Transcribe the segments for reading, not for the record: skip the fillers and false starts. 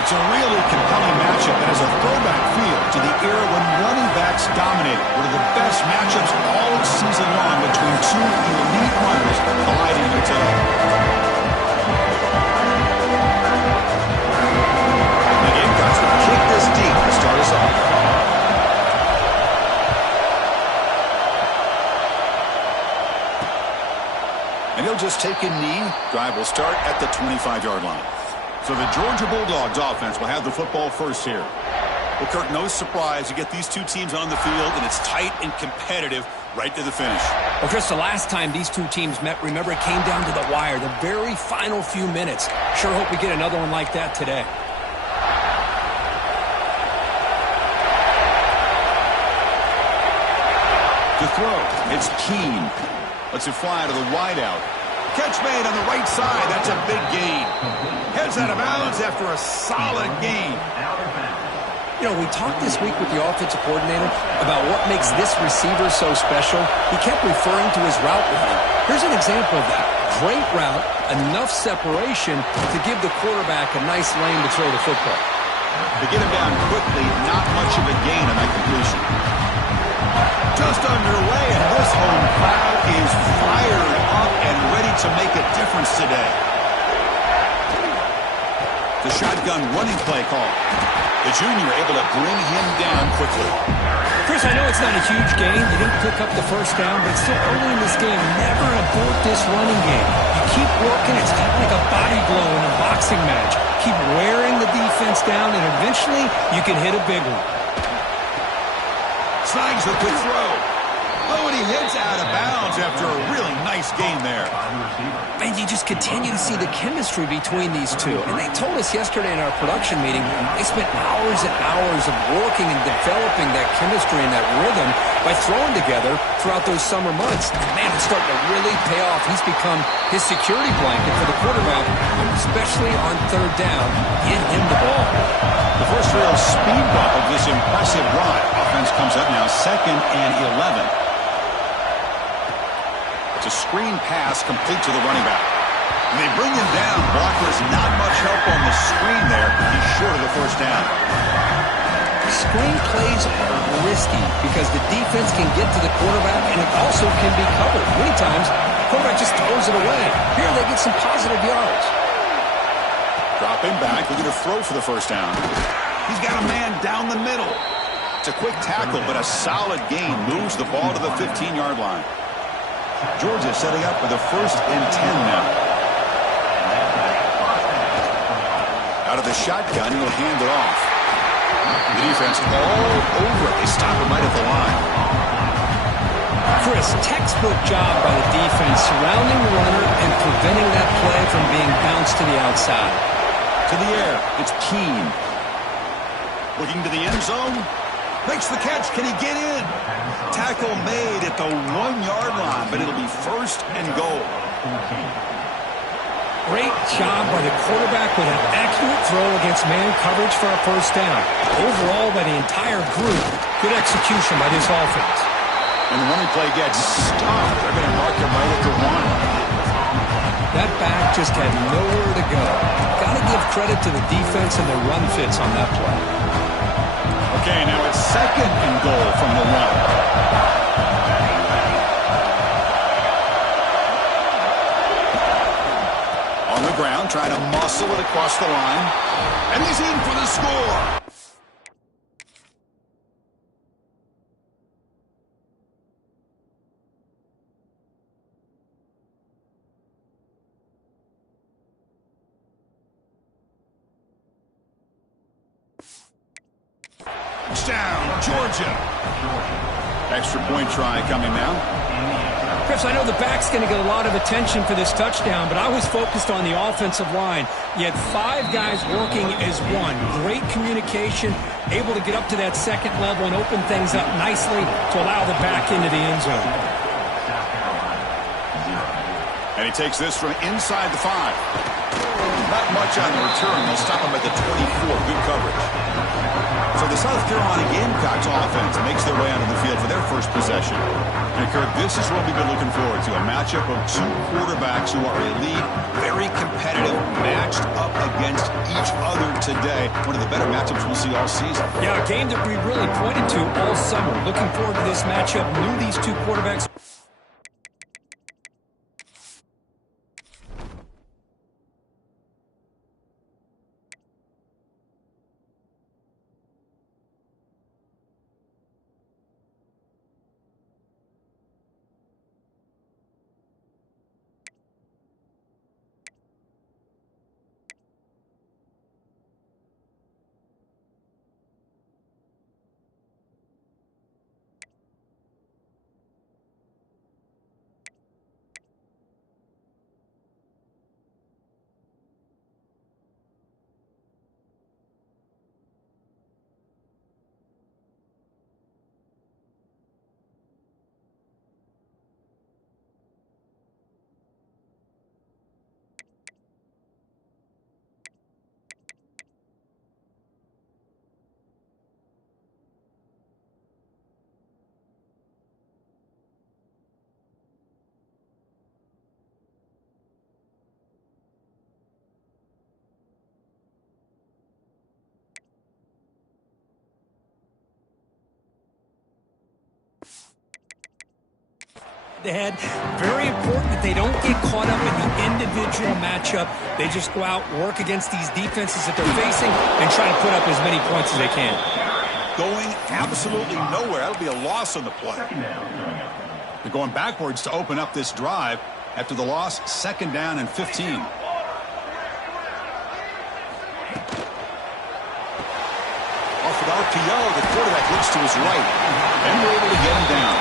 It's a really compelling matchup that has a throwback feel to the era when running backs dominated. One of the best matchups all season long between two elite runners colliding toe-to-toe. The Gamecocks will kick this deep to start us off. And he'll just take a knee. Drive will start at the 25-yard line. So the Georgia Bulldogs offense will have the football first here. Well, Kirk, no surprise. You get these two teams on the field, and it's tight and competitive right to the finish. Well, Chris, the last time these two teams met, remember, it came down to the wire, the very final few minutes. Sure hope we get another one like that today. To throw, it's Keen. Lets it fly to the wideout. Catch made on the right side. That's a big gain. Heads out of bounds after a solid gain. You know, we talked this week with the offensive coordinator about what makes this receiver so special. He kept referring to his route running. Here's an example of that. Great route, enough separation to give the quarterback a nice lane to throw the football. To get him down quickly, not much of a gain on that completion. Just underway, and this home crowd is fired up and ready to make a difference today. The shotgun running play call. The junior able to bring him down quickly. Chris, I know it's not a huge gain. You didn't pick up the first down, but still early in this game, never abort this running game. You keep working. It's kind of like a body blow in a boxing match. Keep wearing the defense down, and eventually you can hit a big one. Snags the quick throw. Oh, and he hits out of bounds after a really nice game there. And you just continue to see the chemistry between these two. And they told us yesterday in our production meeting, they spent hours and hours of working and developing that chemistry and that rhythm by throwing together throughout those summer months. And man, it's starting to really pay off. He's become his security blanket for the quarterback, especially on third down. Get him the ball. The first real speed bump of this impressive run. Offense comes up now 2nd and 11. It's a screen pass complete to the running back. And they bring him down. Blockers not much help on the screen there. He's short of the first down. Screen plays are risky because the defense can get to the quarterback and it also can be covered. Many times, the quarterback just throws it away. Here they get some positive yards. Dropping back, looking to throw for the first down. He's got a man down the middle. It's a quick tackle, but a solid gain moves the ball to the 15-yard line. Georgia setting up with a 1st and 10 now. Out of the shotgun, he'll hand it off. The defense all over it. They stop him right at the line. Chris, textbook job by the defense surrounding the runner and preventing that play from being bounced to the outside. To the air, it's Keen. Looking to the end zone. Makes the catch. Can he get in? Tackle made at the 1-yard line, but it'll be 1st and goal. Great job by the quarterback with an accurate throw against man coverage for a first down. Overall, by the entire group, good execution by this offense. And the running play gets stopped. They're going to mark him right at the 1. That back just had nowhere to go. Got to give credit to the defense and the run fits on that play. Okay, now it's 2nd and goal from the 1. On the ground, trying to muscle it across the line. And he's in for the score. Touchdown, Georgia. Extra point try coming now. Chris, I know the back's going to get a lot of attention for this touchdown, but I was focused on the offensive line. You had 5 guys working as one. Great communication, able to get up to that 2nd level and open things up nicely to allow the back into the end zone. And he takes this from inside the 5. Not much on the return. They'll stop him at the 24. Good coverage. So the South Carolina Gamecocks offense makes their way onto the field for their first possession. And, Kirk, this is what we've been looking forward to, a matchup of two quarterbacks who are elite, very competitive, matched up against each other today. One of the better matchups we'll see all season. Yeah, a game that we really pointed to all summer. Looking forward to this matchup. Knew these two quarterbacks. Head. Very important that they don't get caught up in the individual matchup. They just go out, work against these defenses that they're facing, and try to put up as many points as they can. Going absolutely nowhere. That'll be a loss on the play. They're going backwards to open up this drive after the loss, 2nd down and 15. Off with RPO, the quarterback looks to his right, and we're able to get him down.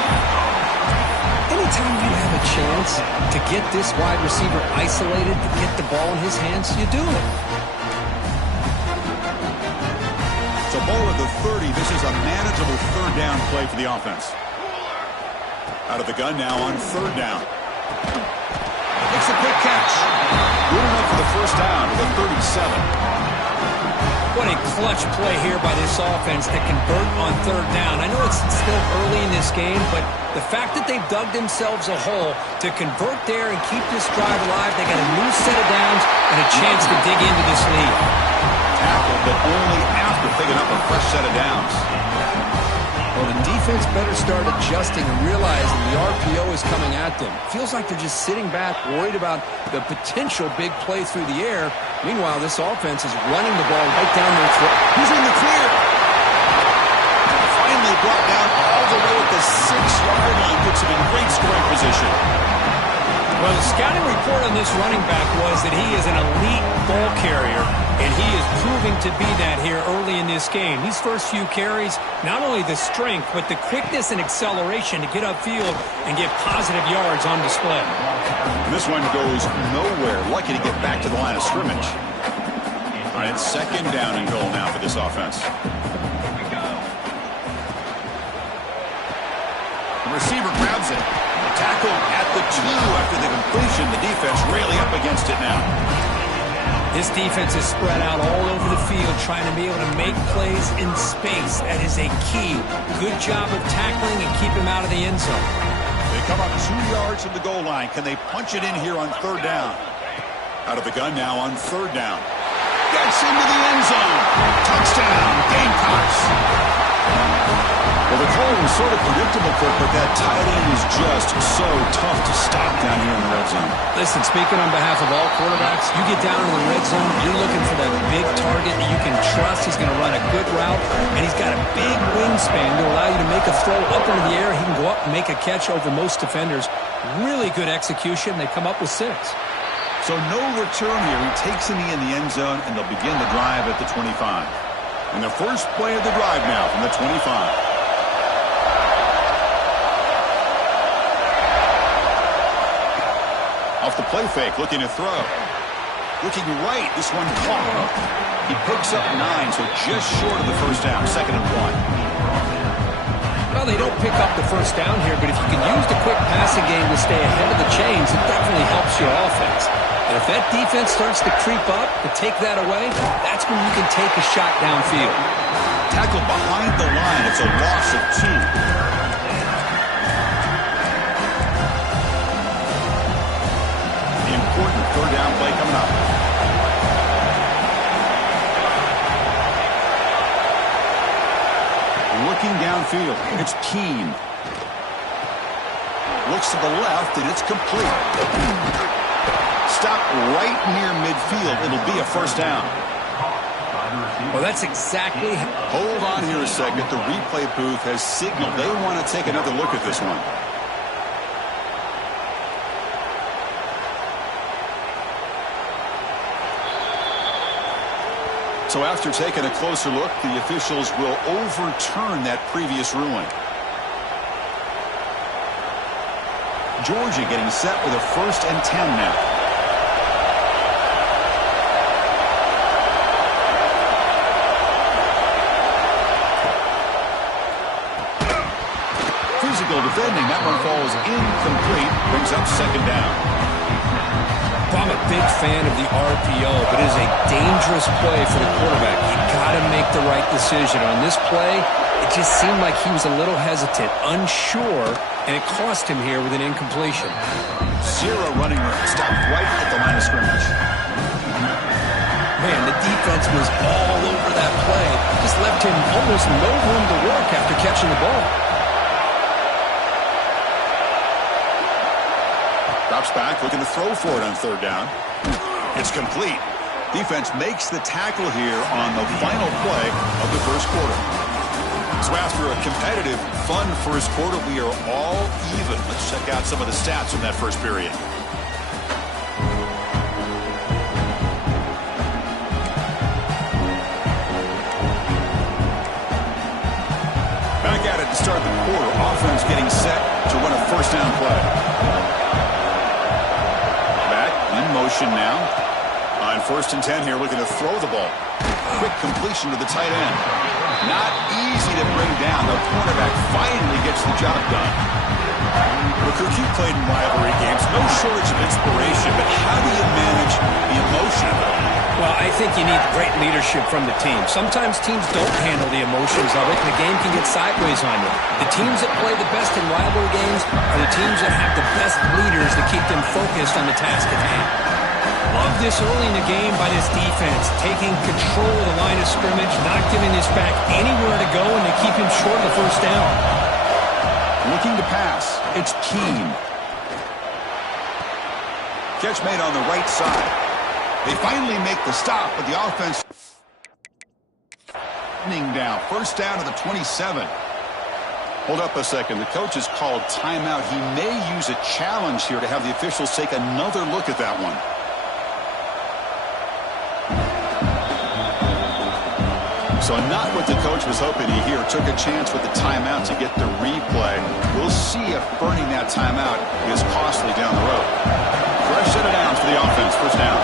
Anytime you have a chance to get this wide receiver isolated, to get the ball in his hands, you do it. So ball at the 30. This is a manageable 3rd down play for the offense. Out of the gun now on 3rd down. Makes a quick catch. Good enough for the 1st down to the 37. What a clutch play here by this offense to convert on 3rd down. I know it's still early in this game, but the fact that they've dug themselves a hole to convert there and keep this drive alive, they got a new set of downs and a chance to dig into this lead. Tackled, but only after picking up a fresh set of downs. Well, the defense better start adjusting and realizing the RPO is coming at them. Feels like they're just sitting back, worried about the potential big play through the air. Meanwhile, this offense is running the ball right down their throat. He's in the clear. Finally brought down all the way at the 6-yard line. Puts him in great scoring position. Well, the scouting report on this running back was that he is an elite ball carrier, and he is proving to be that here early in this game. These first few carries, not only the strength, but the quickness and acceleration to get upfield and get positive yards on display. And this one goes nowhere. Lucky to get back to the line of scrimmage. All right, 2nd down and goal now for this offense. The receiver grabs it. Tackle at the 2 after the completion. The defense really up against it now. This defense is spread out all over the field, trying to be able to make plays in space. That is a key. Good job of tackling and keep him out of the end zone. They come up 2 yards from the goal line. Can they punch it in here on 3rd down? Out of the gun now on 3rd down. Gets into the end zone. Touchdown, Gamecocks. Well, the call was sort of predictable, Kirk, but that tight end is just so tough to stop down here in the red zone. Listen, speaking on behalf of all quarterbacks, you get down in the red zone, you're looking for that big target that you can trust. He's going to run a good route, and he's got a big wingspan to allow you to make a throw up into the air. He can go up and make a catch over most defenders. Really good execution. They come up with 6. So no return here. He takes a knee in the end zone, and they'll begin the drive at the 25. And the first play of the drive now from the 25. Off the play fake, looking to throw. Looking right, this one caught. He picks up 9, so just short of the 1st down, 2nd and 1. Well, they don't pick up the 1st down here, but if you can use the quick passing game to stay ahead of the chains, it definitely helps your offense. And if that defense starts to creep up to take that away, that's when you can take a shot downfield. Tackled behind the line. It's a loss of 2. Important third down play coming up. Looking downfield. It's Keene. Looks to the left, and it's complete. Stop right near midfield. It'll be a first down. Well, that's exactly... Hold on here a second. The replay booth has signaled they want to take another look at this one. So after taking a closer look, the officials will overturn that previous ruling. Georgia getting set with a 1st and 10 now. Physical defending. That one falls incomplete. Brings up 2nd down. I'm a big fan of the RPO, but it is a dangerous play for the quarterback. You got to make the right decision. On this play, it just seemed like he was a little hesitant, unsure, and it cost him here with an incompletion. 0 running room. Stopped right at the line of scrimmage. Man, the defense was all over that play. Just left him almost no room to work after catching the ball. Drops back, looking to throw for it on 3rd down. It's complete. Defense makes the tackle here on the final play of the 1st quarter. So after a competitive, fun 1st quarter, we are all even. Let's check out some of the stats from that 1st period. Back at it to start the quarter. Offense getting set to run a 1st down play. Motion now on 1st and 10 here, looking to throw the ball. Quick completion to the tight end. Not easy to bring down. The cornerback finally gets the job done. Well, Cook, you played in rivalry games. No shortage of inspiration, but how do you manage the emotion of it all? Well, I think you need great leadership from the team. Sometimes teams don't handle the emotions of it, and the game can get sideways on you. The teams that play the best in rivalry games are the teams that have the best leaders to keep them focused on the task at hand. Love this early in the game by this defense, taking control of the line of scrimmage, not giving this back anywhere to go, and they keep him short of the 1st down. Looking to pass. It's Keene. Catch made on the right side. They finally make the stop, but the offense down. 1st down to the 27. Hold up a second. The coach has called timeout. He may use a challenge here to have the officials take another look at that one. So not what the coach was hoping to hear. Took a chance with the timeout to get the replay. We'll see if burning that timeout is costly down the road. Fresh set of downs for the offense. 1st down.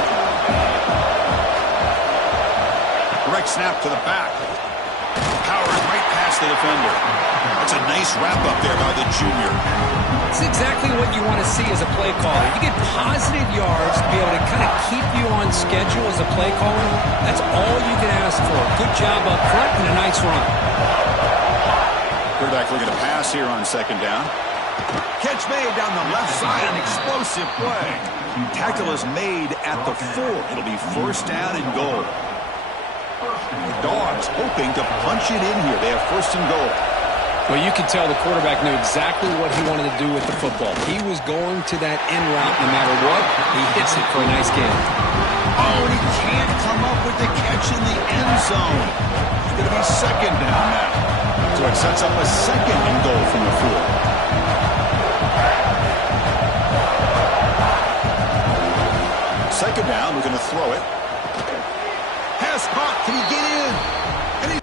Direct snap to the back. Powers right past the defender. That's a nice wrap-up there by the junior. It's exactly what you want to see as a play caller. You get positive yards to be able to kind of keep you on schedule as a play caller. That's all you can ask for. Good job up front and a nice run. Quarterback looking to pass here on 2nd down. Catch made down the left side. An explosive play. Tackle is made at the 4. It'll be 1st down and goal. The Dogs hoping to punch it in here. They have 1st and goal. Well, you could tell the quarterback knew exactly what he wanted to do with the football. He was going to that end route no matter what. He hits it for a nice gain. Oh, and he can't come up with the catch in the end zone. It's going to be 2nd down now. So it sets up a 2nd and goal from the 4. 2nd down, we're going to throw it. Pass caught. Can he get in? And he...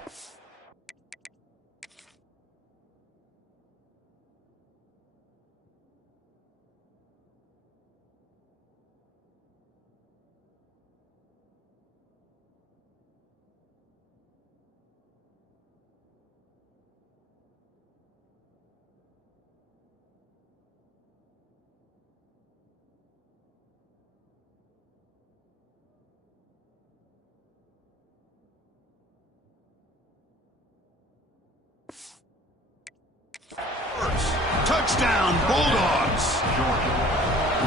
Touchdown, Bulldogs.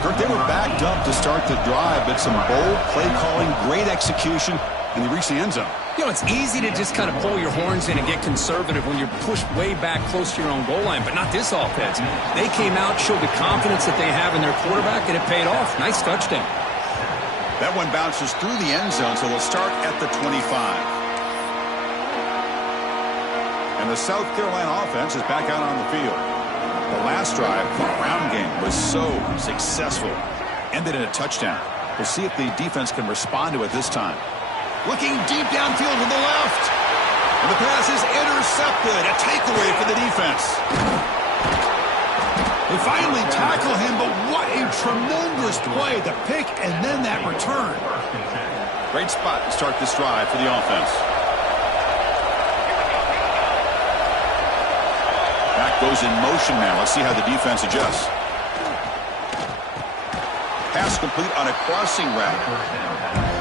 Kirk, they were backed up to start the drive, but some bold play calling, great execution, and they reached the end zone. You know, it's easy to just kind of pull your horns in and get conservative when you're pushed way back close to your own goal line, but not this offense. They came out, showed the confidence that they have in their quarterback, and it paid off. Nice touchdown. That one bounces through the end zone, so they'll start at the 25. And the South Carolina offense is back out on the field. The last drive, the ground game, was so successful. Ended in a touchdown. We'll see if the defense can respond to it this time. Looking deep downfield to the left. And the pass is intercepted. A takeaway for the defense. They finally tackle him, but what a tremendous play. The pick and then that return. Great spot to start this drive for the offense. Back goes in motion now. Let's see how the defense adjusts. Pass complete on a crossing route.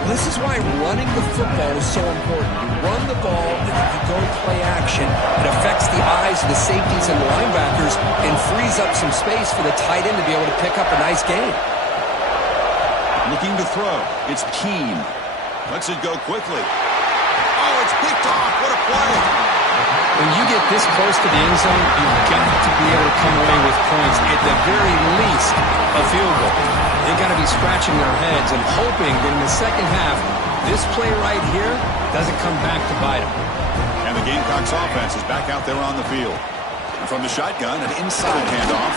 This is why running the football is so important. You run the ball, and if you go play action, it affects the eyes of the safeties and the linebackers and frees up some space for the tight end to be able to pick up a nice gain. Looking to throw. It's Keene. Lets it go quickly. Oh, it's picked off. What a play. When you get this close to the end zone, you've got to be able to come away with points. At the very least, a field goal. They've got to be scratching their heads and hoping that in the second half, this play right here doesn't come back to bite them. And the Gamecocks offense is back out there on the field. And from the shotgun, an inside handoff.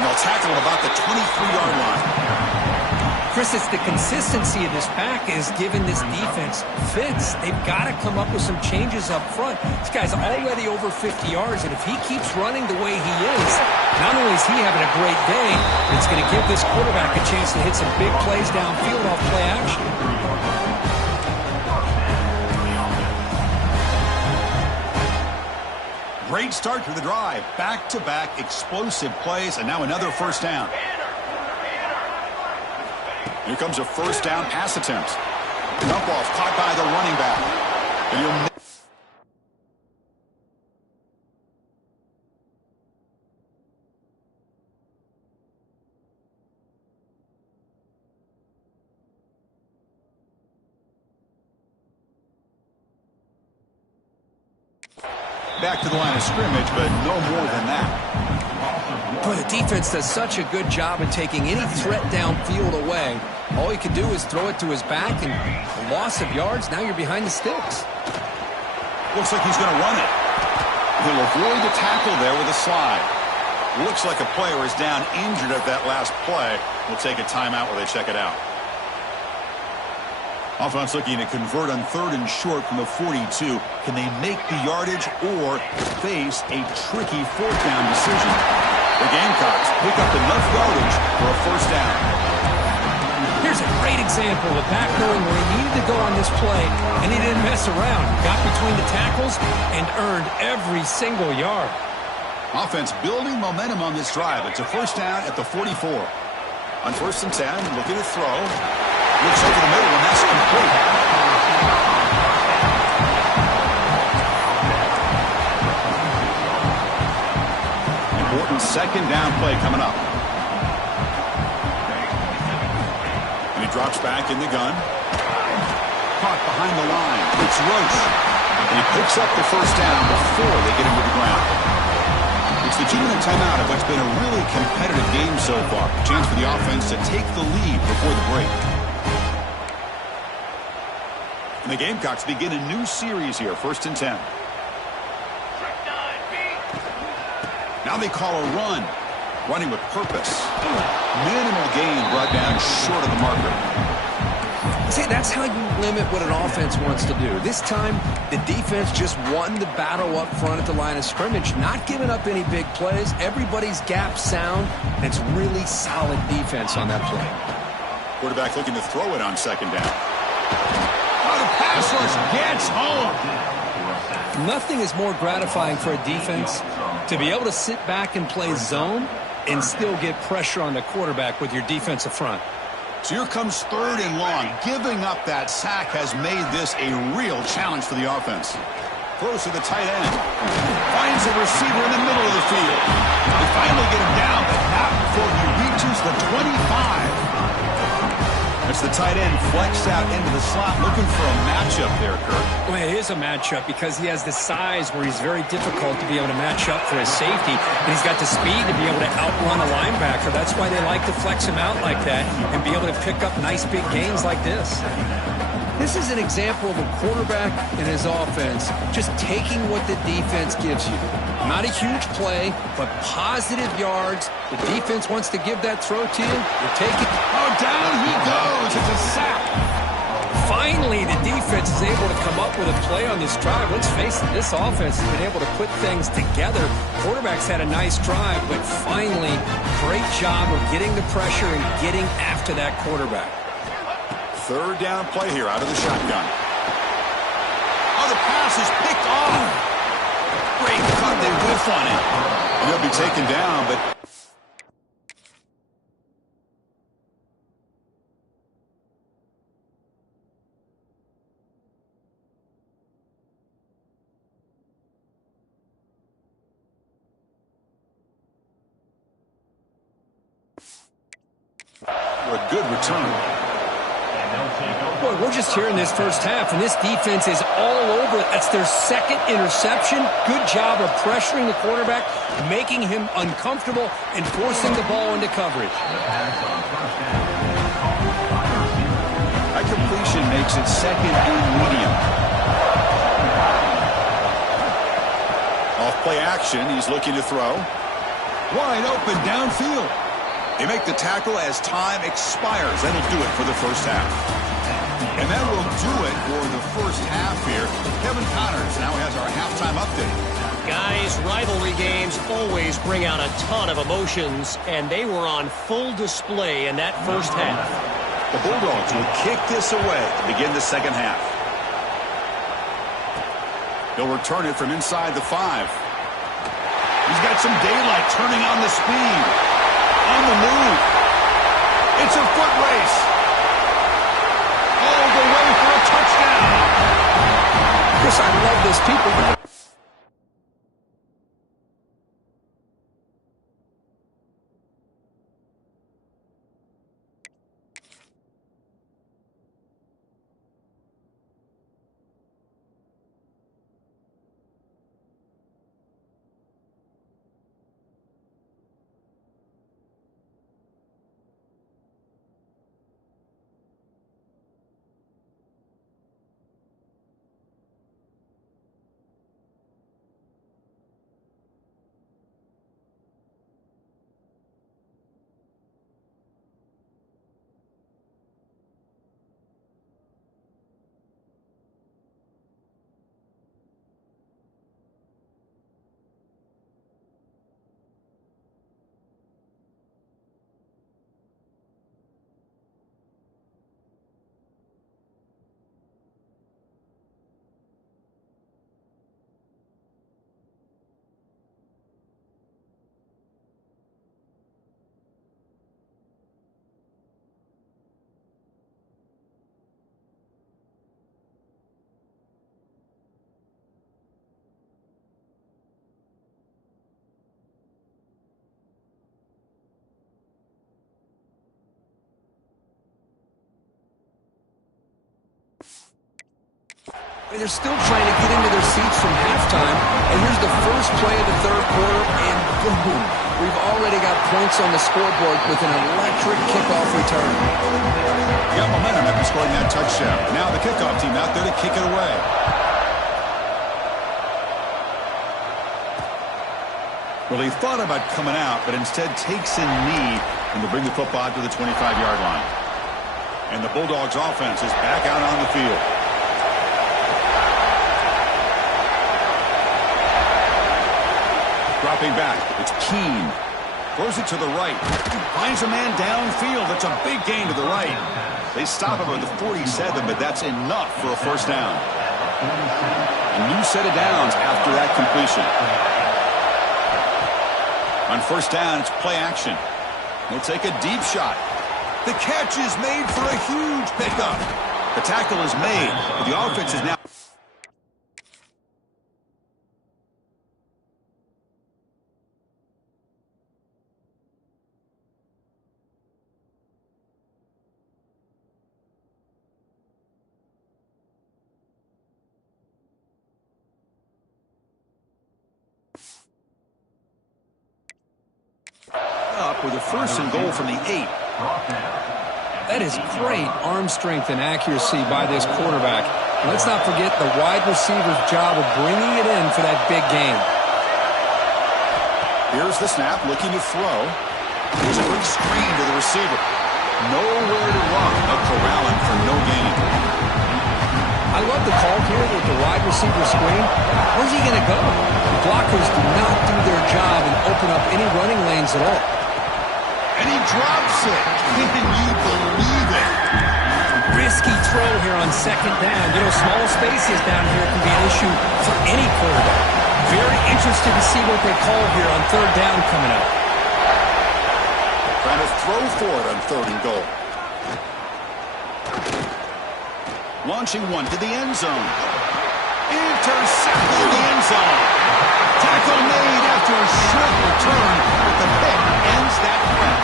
And they'll tackle about the 23-yard line. Chris, it's the consistency of this pack is giving this defense fits. They've got to come up with some changes up front. This guy's already over 50 yards, and if he keeps running the way he is, not only is he having a great day, but it's going to give this quarterback a chance to hit some big plays downfield off play action. Great start to the drive. Back-to-back explosive plays, and now another first down. Here comes a first down pass attempt. Dump off caught by the running back. And back to the line of scrimmage, but no more than that. Boy, the defense does such a good job of taking any threat downfield away. All he can do is throw it to his back, and a loss of yards, now you're behind the sticks. Looks like he's going to run it. He'll avoid the tackle there with a slide. Looks like a player is down injured at that last play. We'll take a timeout while they check it out. Offense looking to convert on 3rd and short from the 42. Can they make the yardage or face a tricky 4th down decision? The Gamecocks pick up enough yardage for a first down. Here's a great example of back knowing where he needed to go on this play, and he didn't mess around. Got between the tackles and earned every single yard. Offense building momentum on this drive. It's a first down at the 44. On 1st and 10, looking to throw. Looks over the middle, and that's complete. Important second down play coming up. And he drops back in the gun. Caught behind the line. It's Roche. And he picks up the first down before they get him to the ground. It's the 2-minute timeout of what's been a really competitive game so far. Chance for the offense to take the lead before the break. And the Gamecocks begin a new series here, 1st and 10. Now they call a run. Running with purpose. Minimal gain brought down short of the marker. See, that's how you limit what an offense wants to do. This time, the defense just won the battle up front at the line of scrimmage, not giving up any big plays. Everybody's gap sound, and it's really solid defense on that play. Quarterback looking to throw it on 2nd down. Oh, the pass rush gets home. Nothing is more gratifying for a defense to be able to sit back and play zone and still get pressure on the quarterback with your defensive front. So here comes 3rd and long. Giving up that sack has made this a real challenge for the offense. Throws to the tight end. Finds a receiver in the middle of the field. They finally get him down, but not before he reaches the 25. That's the tight end flexed out into the slot, looking for a matchup there, Kirk. Well, it is a matchup because he has the size where he's very difficult to be able to match up for his safety, and he's got the speed to be able to outrun a linebacker. That's why they like to flex him out like that and be able to pick up nice big gains like this. This is an example of a quarterback and his offense just taking what the defense gives you. Not a huge play, but positive yards. The defense wants to give that throw to you. You take it. Oh, down he goes. It's a sack. Finally, the defense is able to come up with a play on this drive. Let's face it, this offense has been able to put things together. Quarterback's had a nice drive, but finally, great job of getting the pressure and getting after that quarterback. Third down play here out of the shotgun. Oh, the pass is picked off. Great cut. They whiff on it. And he'll be taken down, but... a good return. Boy, we're just here in this first half, and this defense is all over it. That's their second interception. Good job of pressuring the quarterback, making him uncomfortable, and forcing the ball into coverage. That completion makes it second and medium. Off play action, he's looking to throw. Wide open downfield. They make the tackle as time expires. That'll do it for the first half. And that will do it for the first half here. Kevin Connors now has our halftime update. Guys, rivalry games always bring out a ton of emotions, and they were on full display in that first half. The Bulldogs will kick this away to begin the second half. They'll return it from inside the 5. He's got some daylight turning on the speed. On the move. It's a foot race. All the way for a touchdown. Chris, I love this. People... They're still trying to get into their seats from halftime, and here's the first play of the third quarter, and boom, we've already got points on the scoreboard with an electric kickoff return. Got momentum after scoring that touchdown. Now the kickoff team out there to kick it away. Well, he thought about coming out, but instead takes a knee and to bring the football to the 25-yard line. And the Bulldogs offense is back out on the field. Dropping back, it's Keene. Throws it to the right. Finds a man downfield. That's a big gain to the right. They stop him at the 47, but that's enough for a first down. A new set of downs after that completion. On first down, it's play action. He'll take a deep shot. The catch is made for a huge pickup. The tackle is made, but the offense is now... Up with a 1st and goal from the 8. That is great arm strength and accuracy by this quarterback. Let's not forget the wide receiver's job of bringing it in for that big game. Here's the snap, looking to throw. Here's a quick screen to the receiver. Nowhere to run, but corralling for no gain. I love the call here with the wide receiver screen. Where's he going to go? The blockers do not do their job and open up any running lanes at all. And he drops it. Can you believe it? Risky throw here on 2nd down. You know, small spaces down here can be an issue for any quarterback. Very interested to see what they call here on 3rd down coming up. Trying to throw for it on 3rd and goal. Launching one to the end zone. Intercepted in the end zone. Tackle made after a short return, but the pick ends that threat.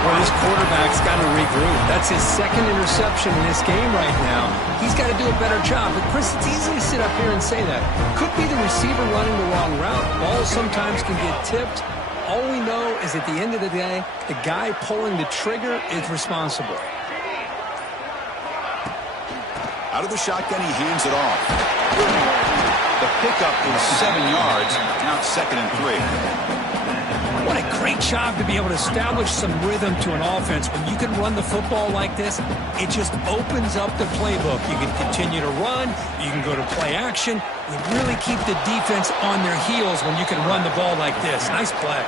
Well, this quarterback's got to regroup. That's his 2nd interception in this game right now. He's got to do a better job. But, Chris, it's easy to sit up here and say that. Could be the receiver running the wrong route. Balls sometimes can get tipped. All we know is at the end of the day, the guy pulling the trigger is responsible. Out of the shotgun, he hands it off. The pickup is 7 yards. Now it's 2nd and 3. What a great job to be able to establish some rhythm to an offense. When you can run the football like this, it just opens up the playbook. You can continue to run. You can go to play action. You really keep the defense on their heels when you can run the ball like this. Nice play.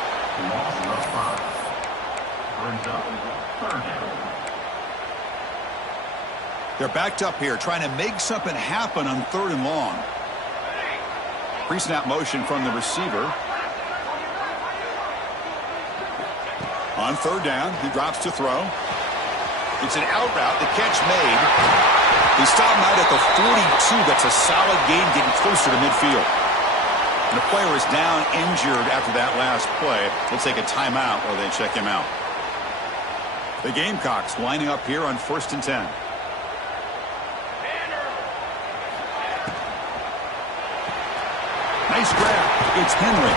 They're backed up here, trying to make something happen on 3rd and long. Pre-snap motion from the receiver. On 3rd down, he drops to throw. It's an out route, the catch made. He stopped out at the 42. That's a solid gain, getting closer to midfield. And the player is down injured after that last play. They'll take a timeout while they check him out. The Gamecocks lining up here on 1st and 10. Nice grab. It's Henry.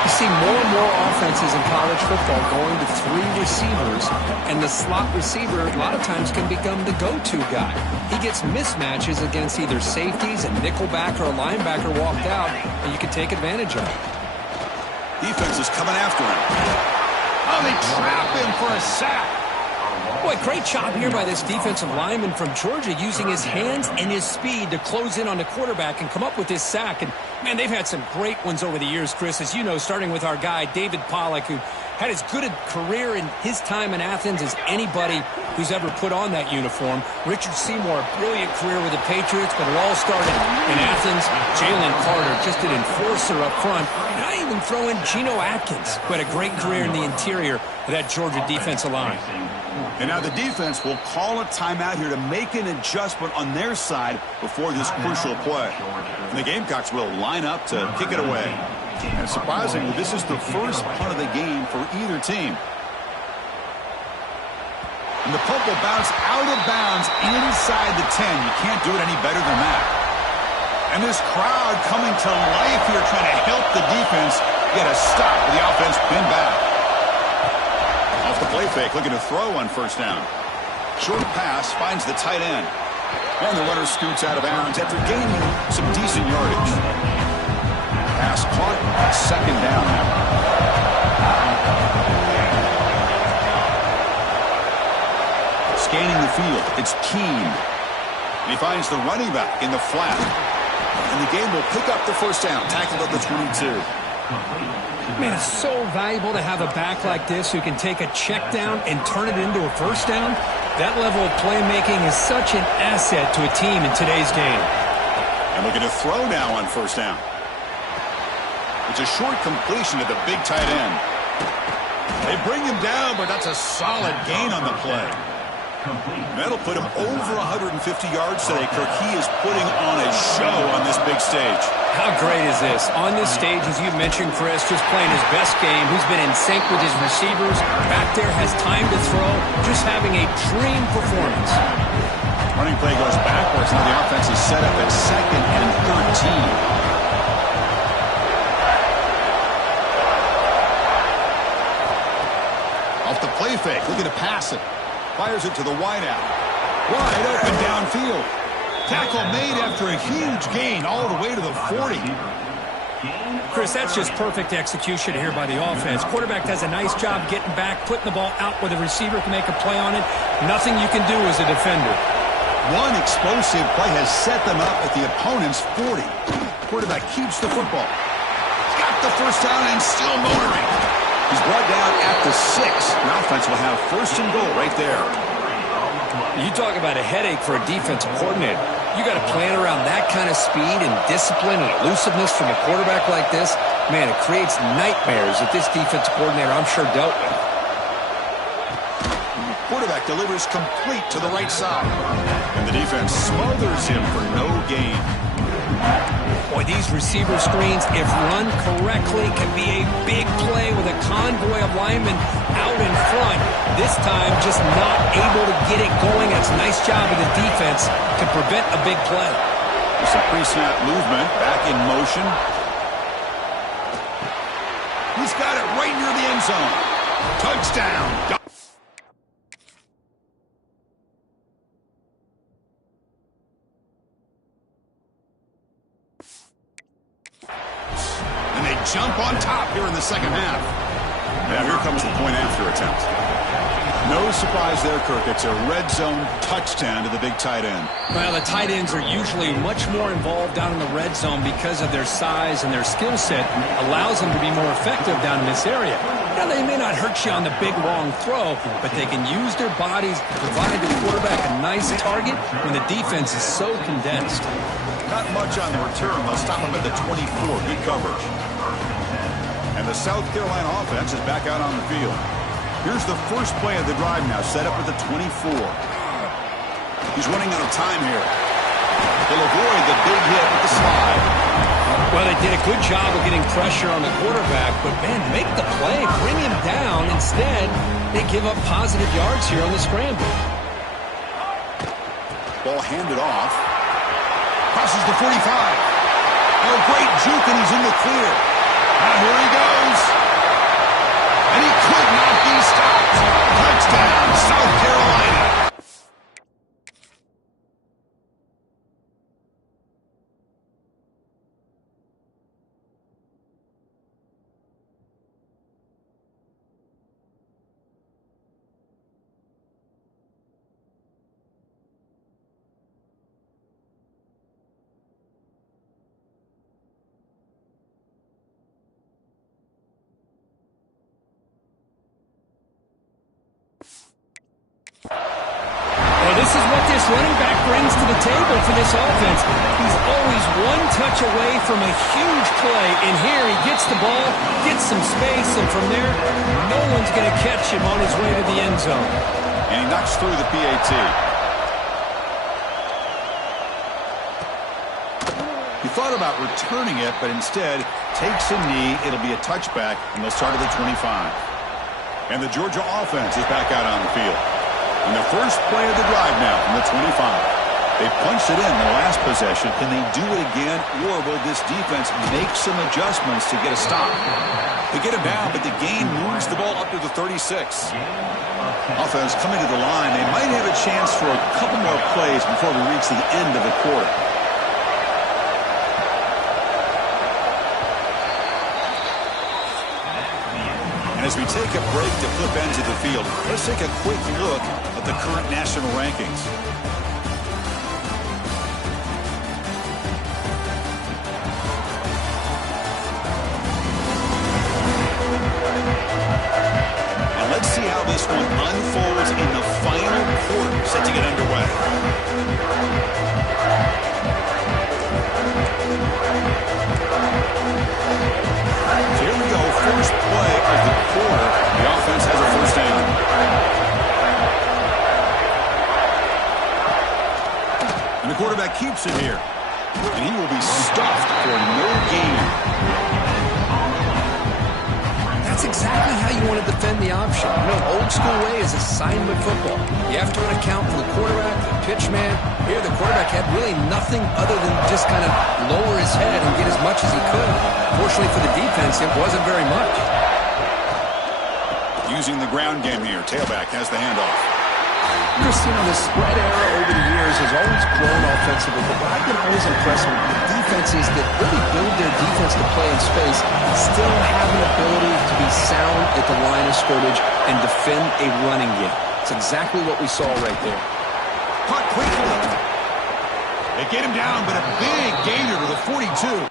You see more and more offenses in college football going to 3 receivers, and the slot receiver a lot of times can become the go-to guy. He gets mismatches against either safeties, a nickelback, or a linebacker walked out, and you can take advantage of it. Defense is coming after him. Oh, they trap him for a sack. Boy, great job here by this defensive lineman from Georgia using his hands and his speed to close in on the quarterback and come up with this sack. And, man, they've had some great ones over the years, Chris, as you know, starting with our guy, David Pollack, who had as good a career in his time in Athens as anybody who's ever put on that uniform. Richard Seymour, brilliant career with the Patriots, but it all started in Athens. Jalen Carter, just an enforcer up front. And I even throw in Geno Atkins, who had a great career in the interior of that Georgia defensive line. And now the defense will call a timeout here to make an adjustment on their side before this crucial play. And the Gamecocks will line up to kick it away. And surprisingly, this is the first punt of the game for either team. And the punt will bounce out of bounds inside the 10. You can't do it any better than that. And this crowd coming to life here trying to help the defense get a stop with the offense pinned back. Off the play fake, looking to throw on 1st down. Short pass finds the tight end. And the runner scoots out of bounds after gaining some decent yardage. Pass caught, 2nd down now. Scanning the field, it's Keene. And he finds the running back in the flat. And the game will pick up the 1st down, tackled at the 22. Man, it's so valuable to have a back like this who can take a check down and turn it into a 1st down. That level of playmaking is such an asset to a team in today's game. And looking to throw now on 1st down. It's a short completion to the big tight end. They bring him down, but that's a solid gain on the play. That'll put him over 150 yards today, Kirk. He is putting on a show on this big stage. How great is this? On this stage, as you mentioned, Chris, just playing his best game. He's been in sync with his receivers. Back there, has time to throw. Just having a dream performance. Running play goes backwards. Now the offense is set up at 2nd and 13. Off the play fake, looking to pass it. Fires it to the wideout. Wide open downfield. Tackle made after a huge gain all the way to the 40. Chris, that's just perfect execution here by the offense. Quarterback does a nice job getting back, putting the ball out where the receiver can make a play on it. Nothing you can do as a defender. One explosive play has set them up at the opponent's 40. Quarterback keeps the football. He's got the first down and still motoring. He's brought down at the 6. The offense will have first and goal right there. You talk about a headache for a defensive coordinator. You got to plan around that kind of speed and discipline and elusiveness from a quarterback like this. Man, it creates nightmares that this defensive coordinator, I'm sure, dealt with. Quarterback delivers complete to the right side. And the defense smothers him for no gain. Boy, these receiver screens, if run correctly, can be a big play with a convoy of linemen out in front. This time, just not able to get it going. It's a nice job of the defense to prevent a big play. There's some pre-snap movement, back in motion. He's got it right near the end zone. Touchdown. Jump on top here in the second half. Now here comes the point after attempt. No surprise there, Kirk. It's a red zone touchdown to the big tight end. Well, the tight ends are usually much more involved down in the red zone because of their size and their skill set. Allows them to be more effective down in this area. Now, they may not hurt you on the big, long throw, but they can use their bodies to provide the quarterback a nice target when the defense is so condensed. Not much on the return. They'll stop him at the 24. Good coverage. And the South Carolina offense is back out on the field. Here's the first play of the drive now, set up at the 24. He's running out of time here. He'll avoid the big hit with the slide. Well, they did a good job of getting pressure on the quarterback, but, man, make the play, bring him down. Instead, they give up positive yards here on the scramble. Ball handed off. Crosses the 45. Oh, great juke, and he's in the clear. Now here he goes. And he could not be stopped. Touchdown, South Carolina. This is what this running back brings to the table for this offense. He's always one touch away from a huge play, and here he gets the ball, gets some space, and from there, no one's going to catch him on his way to the end zone. And he knocks through the PAT. He thought about returning it, but instead takes a knee. It'll be a touchback, and they'll start at the 25. And the Georgia offense is back out on the field. And the first play of the drive now from the 25. They punched it in the last possession. Can they do it again, or will this defense make some adjustments to get a stop? They get him down, but the gain moves the ball up to the 36. Offense coming to the line. They might have a chance for a couple more plays before we reach the end of the quarter. And as we take a break to flip ends of the field, let's take a quick look at the current national rankings. And let's see how this one unfolds in the final quarter, set to get underway. So here we go, first play of the quarter. The offense has a first down. And the quarterback keeps it here. And he will be stuffed for no gain. That's exactly how you want to defend the option. You know, old school way is assignment football. You have to account for the quarterback, the pitch man. Here, the quarterback had really nothing other than just kind of lower his head and get as much as he could. Fortunately for the defense, it wasn't very much. Using the ground game here. Tailback has the handoff. Christian, the spread era over the years has always grown offensively, but what I've been always impressed with defenses that really build their defense to play in space still have an ability to be sound at the line of scrimmage and defend a running game. It's exactly what we saw right there. Caught quickly. They get him down, but a big gainer to the 42.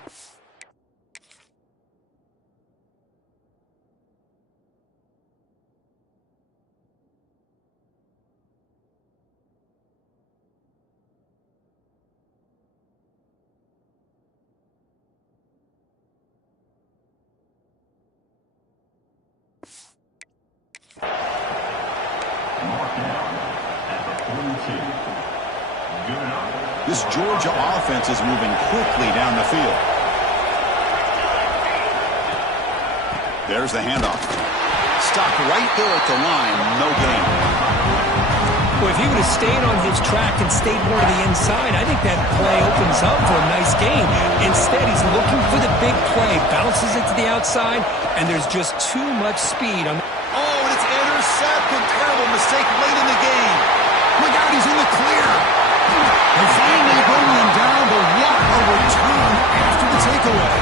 This Georgia offense is moving quickly down the field. There's the handoff. Stopped right there at the line. No gain. Well, if he would have stayed on his track and stayed more to the inside, I think that play opens up for a nice gain. Instead, he's looking for the big play. Bounces it to the outside, and there's just too much speed on. Oh, and it's intercepted. Terrible mistake late in the game. Look out, he's in the clear. They finally bring him down, but what a return after the takeaway.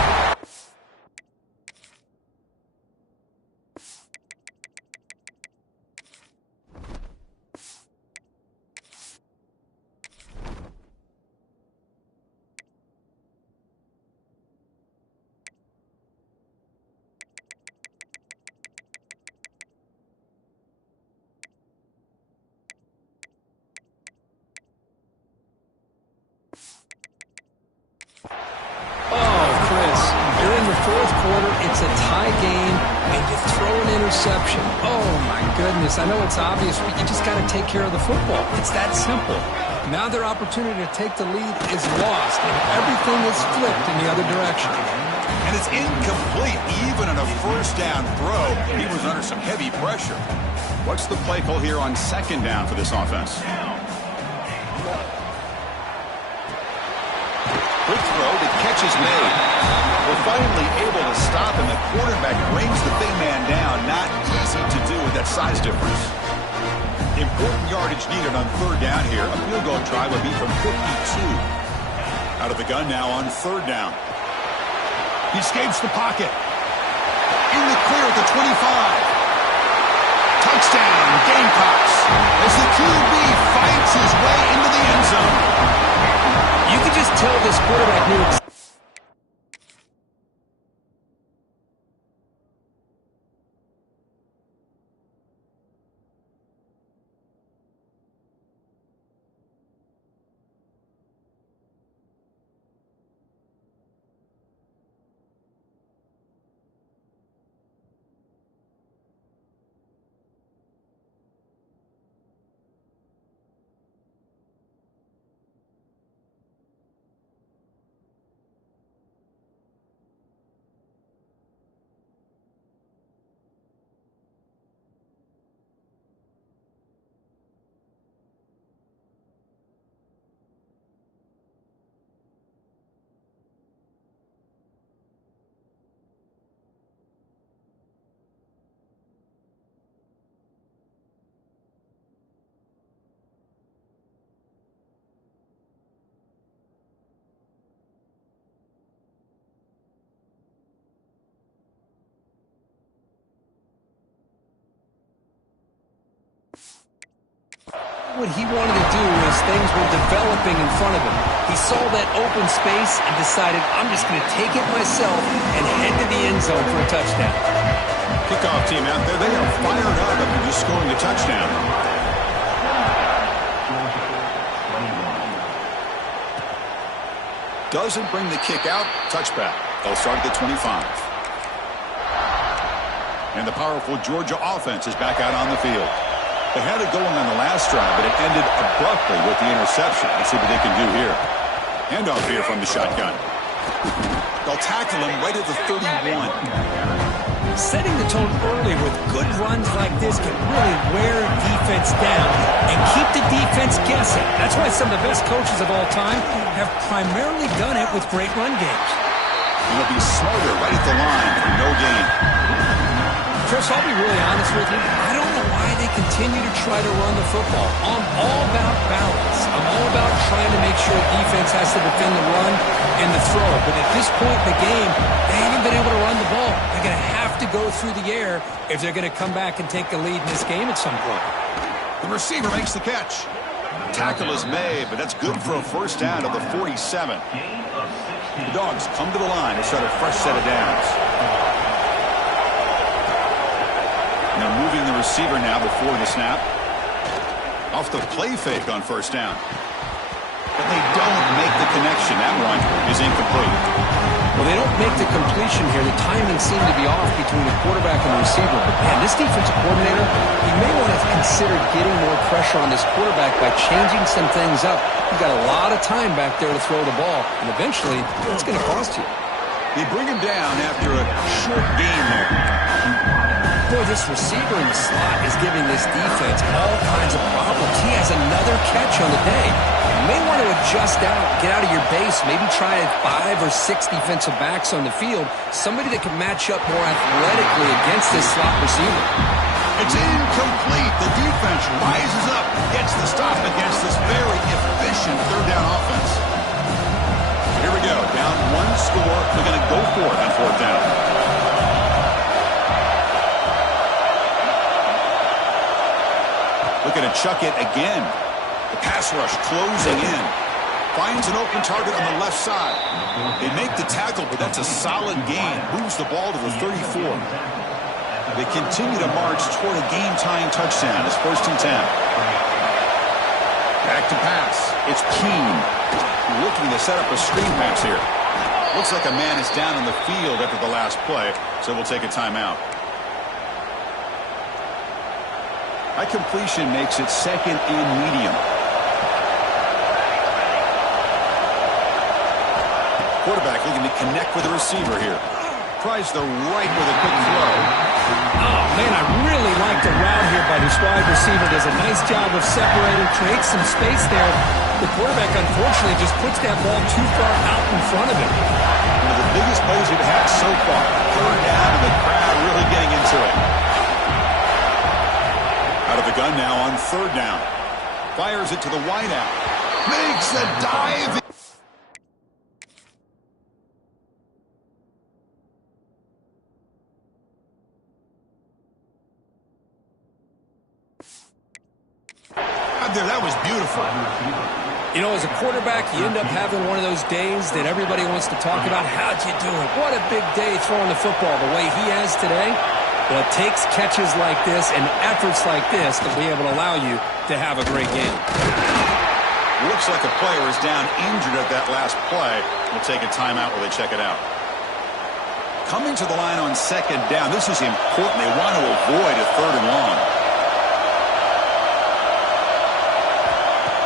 It's a tie game, and you throw an interception. Oh, my goodness. I know it's obvious, but you just got to take care of the football. It's that simple. Now their opportunity to take the lead is lost, and everything is flipped in the other direction. And it's incomplete, even on a first down throw. He was under some heavy pressure. What's the play call here on second down for this offense? Quick throw, the catch is made. We're finally able to stop him. The quarterback brings the big man down. Not easy to do with that size difference. Important yardage needed on third down here. A field goal try would be from 52. Out of the gun now on third down. He escapes the pocket. In the clear at the 25. Touchdown, Gamecocks. As the QB fights his way into the end zone. You can just tell this quarterback knew exactly. What he wanted to do as things were developing in front of him. He saw that open space and decided, I'm just going to take it myself and head to the end zone for a touchdown. Kickoff team out there, they are fired up after just scoring a touchdown. Doesn't bring the kick out. Touchback. They'll start at the 25. And the powerful Georgia offense is back out on the field. They had it going on the last drive, but it ended abruptly with the interception. Let's see what they can do here. Handoff here from the shotgun. They'll tackle him right at the 31. Setting the tone early with good runs like this can really wear defense down and keep the defense guessing. That's why some of the best coaches of all time have primarily done it with great run games. He'll be smarter right at the line for no gain. Chris, I'll be really honest with you. I don't why they continue to try to run the football. I'm all about balance. I'm all about trying to make sure defense has to defend the run and the throw. But at this point in the game, they haven't been able to run the ball. They're going to have to go through the air if they're going to come back and take the lead in this game at some point. The receiver makes the catch. Tackle is made, but that's good for a first down to the 47. The Dogs come to the line to start a fresh set of downs. Now moving the receiver now before the snap. Off the play fake on first down. But they don't make the connection. That one is incomplete. Well, they don't make the completion here. The timing seemed to be off between the quarterback and the receiver. But, man, this defensive coordinator, he may want to consider getting more pressure on this quarterback by changing some things up. You've got a lot of time back there to throw the ball, and eventually it's going to cost you. They bring him down after a short gain there. Boy, this receiver in the slot is giving this defense all kinds of problems. He has another catch on the day. You may want to adjust out, get out of your base, maybe try 5 or 6 defensive backs on the field, somebody that can match up more athletically against this slot receiver. It's incomplete. The defense rises up, gets the stop against this very efficient third down offense. Here we go. Down 1 score. They're going to go for it on fourth down. Looking to chuck it again. The pass rush closing in. Finds an open target on the left side. They make the tackle, but that's a solid gain. Moves the ball to the 34. They continue to march toward a game-tying touchdown. It's 1st and 10. Back to pass. It's Keene. Looking to set up a screen pass here. Looks like a man is down on the field after the last play, so we'll take a timeout. That completion makes it 2nd and medium. Quarterback looking to connect with the receiver here. Tries the right with a quick throw. Oh, man, I really like the route here by this wide receiver. Does a nice job of separating, creates some space there. The quarterback, unfortunately, just puts that ball too far out in front of him. One of the biggest plays we've had so far. 3rd down, and the crowd really getting into it. Out of the gun now on 3rd down. Fires it to the wideout. Makes the dive. Out there, that was beautiful. You know, as a quarterback, you end up having one of those days that everybody wants to talk about. How'd you do it? What a big day throwing the football the way he has today. Well, it takes catches like this and efforts like this to be able to allow you to have a great game. Looks like a player is down injured at that last play. We'll take a timeout while they check it out. Coming to the line on 2nd down. This is important. They want to avoid a 3rd and long.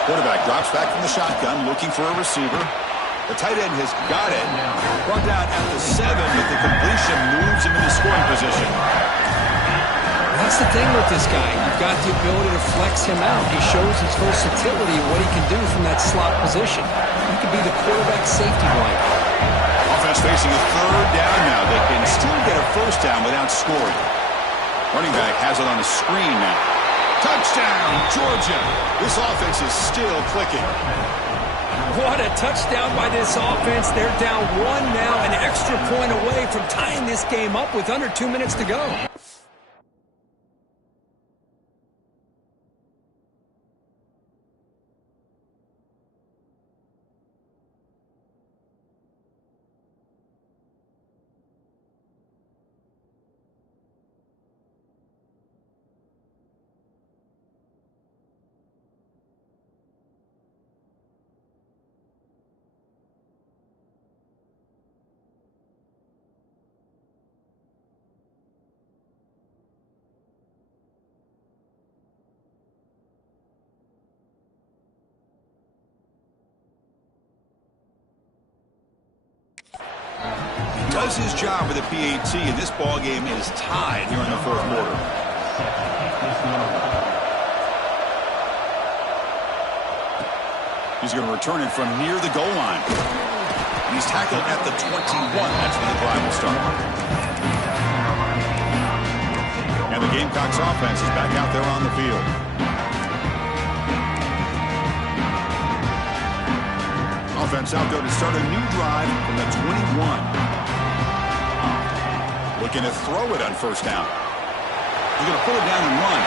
Quarterback drops back from the shotgun, looking for a receiver. The tight end has got it. Brought down at the 7, but the completion moves him into scoring position. That's the thing with this guy. You've got the ability to flex him out. He shows his versatility of what he can do from that slot position. He could be the quarterback safety blanket. Offense facing a 3rd down now. They can still get a first down without scoring. Running back has it on the screen now. Touchdown, Georgia. This offense is still clicking. What a touchdown by this offense. They're down 1 now, an extra point away from tying this game up with under 2 minutes to go. Does his job with the PAT, and this ball game is tied here in the 4th quarter. He's going to return it from near the goal line. He's tackled at the 21. That's when the drive will start. And And the Gamecocks offense is back out there on the field. Offense out there to start a new drive from the 21. Looking to throw it on first down. He's going to pull it down and run.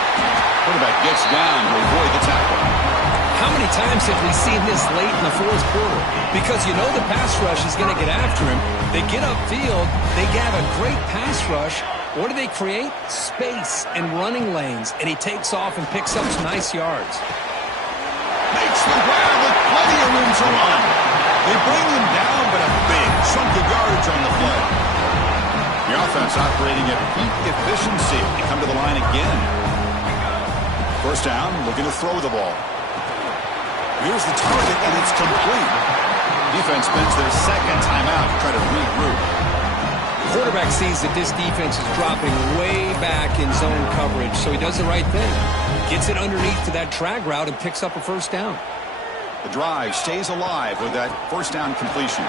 Quarterback gets down to avoid the tackle. How many times have we seen this late in the fourth quarter? Because you know the pass rush is going to get after him. They get upfield. They have a great pass rush. What do they create? Space and running lanes. And he takes off and picks up some nice yards. Makes the grab with plenty of room to run. They bring him down, but a big chunk of yardage on the play. The offense operating at peak efficiency. They come to the line again. First down, looking to throw the ball. Here's the target, and it's complete. Defense spends their second timeout to try to regroup. The quarterback sees that this defense is dropping way back in zone coverage, so he does the right thing. Gets it underneath to that drag route and picks up a first down. The drive stays alive with that first down completion.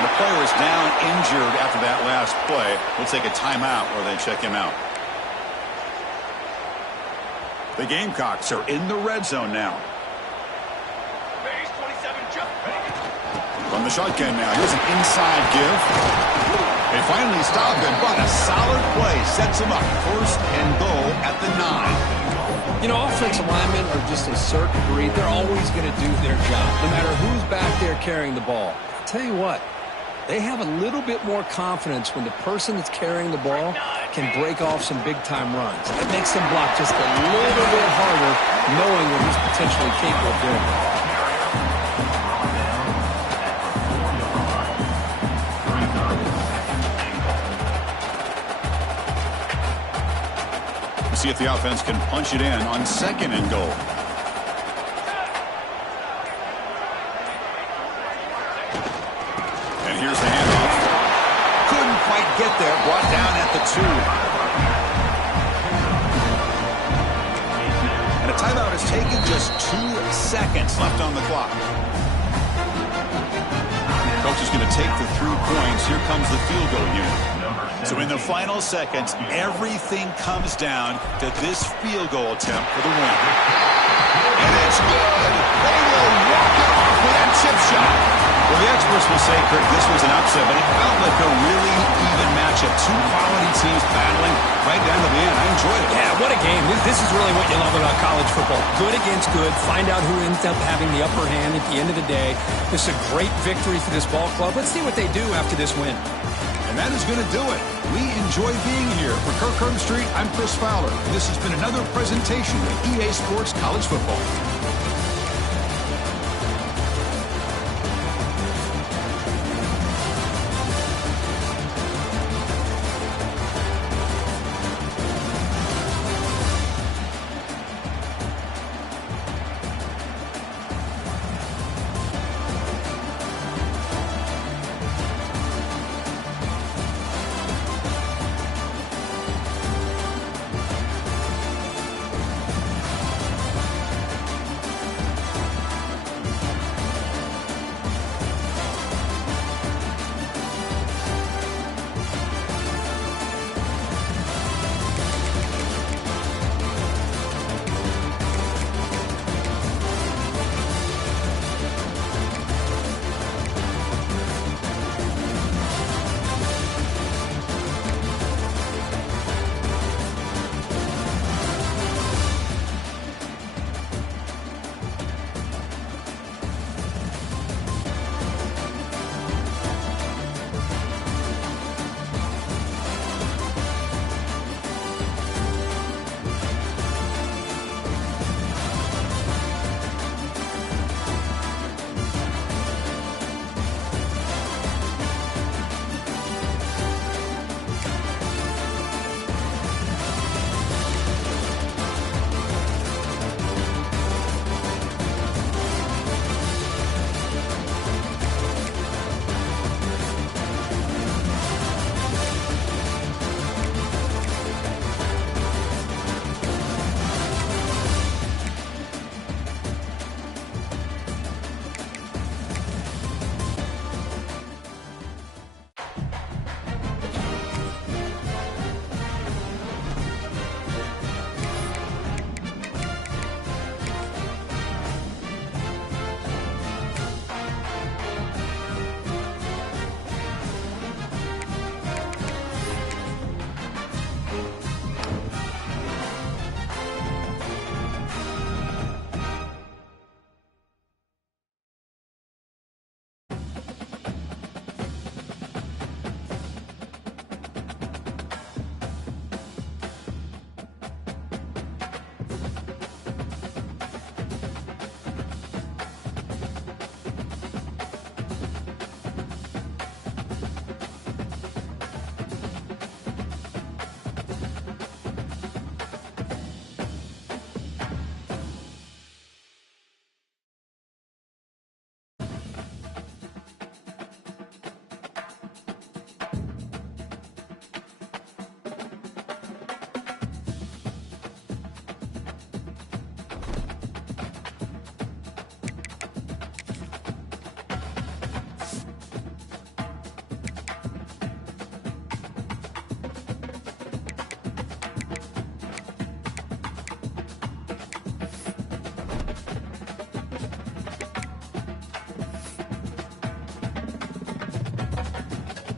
The player is down injured after that last play. We'll take a timeout where they check him out. The Gamecocks are in the red zone now. From the shotgun now, here's an inside give. They finally stop him, but a solid play sets him up. First and goal at the 9. You know, offensive linemen are just a certain breed. They're always going to do their job, no matter who's back there carrying the ball. I'll tell you what, they have a little bit more confidence when the person that's carrying the ball can break off some big-time runs. It makes them block just a little bit harder, knowing what he's potentially capable of doing. See if the offense can punch it in on second and goal. And here's the handoff. Couldn't quite get there. Brought down at the 2. And a timeout is taken. Just 2 seconds left on the clock. Coach is going to take the 3 points. Here comes the field goal unit. So in the final seconds, everything comes down to this field goal attempt for the win. And it's good. They will walk it off with that chip shot. Well, the experts will say, Kirk, this was an upset, but it felt like a really even matchup. 2 quality teams battling right down to the end. I enjoyed it. Yeah, what a game. This is really what you love about college football. Good against good. Find out who ends up having the upper hand at the end of the day. This is a great victory for this ball club. Let's see what they do after this win. And that is going to do it. We enjoy being here. For Kirk Street, I'm Chris Fowler. This has been another presentation of EA Sports College Football.